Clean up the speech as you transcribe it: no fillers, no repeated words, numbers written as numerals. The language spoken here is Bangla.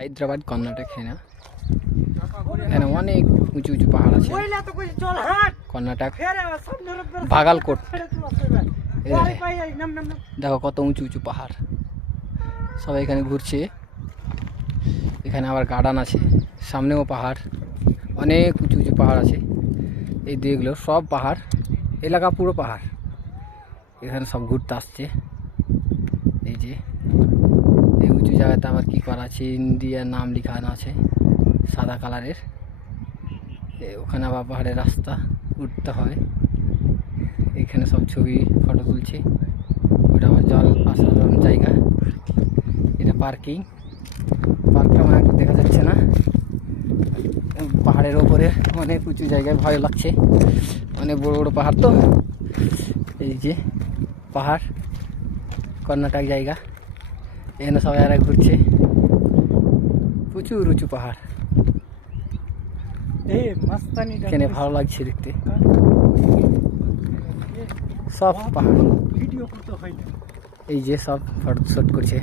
হায়দ্রাবাদ কর্ণাটক হেনা এখানে অনেক উঁচু উঁচু পাহাড় আছে। কর্ণাটক বাগালকোট দেখো কত উঁচু উঁচু পাহাড়, সবাই এখানে ঘুরছে। এখানে আবার গার্ডেন আছে, সামনেও পাহাড়, অনেক উঁচু উঁচু পাহাড় আছে। এই দিকগুলো সব পাহাড়, এলাকা পুরো পাহাড়। এখানে সব ঘুরতে আসছে। এই যে এই উঁচু জায়গাতে আবার কি করা আছে, ইন্ডিয়ার নাম লেখানো আছে সাদা কালারের। ওখানে আবার পাহাড়ের রাস্তা উঠতে হয়। এখানে সব ছবি ফটো তুলছে। ওটা আবার জল আসার জায়গা, এটা পার্কিং। পার্কটা আমার একটু দেখা যাচ্ছে না, পাহাড়ের ওপরে অনেক উঁচু জায়গায়, ভয় লাগছে, অনেক বড় বড় পাহাড় তো। এই যে পাহাড়, কর্ণাটক জায়গা, এখানে সবাই আর ঘুরছে। প্রচুর উঁচু পাহাড়, এখানে ভালো লাগছে দেখতে। সব পাহাড়, এই যে সব ফটো শুট করছে।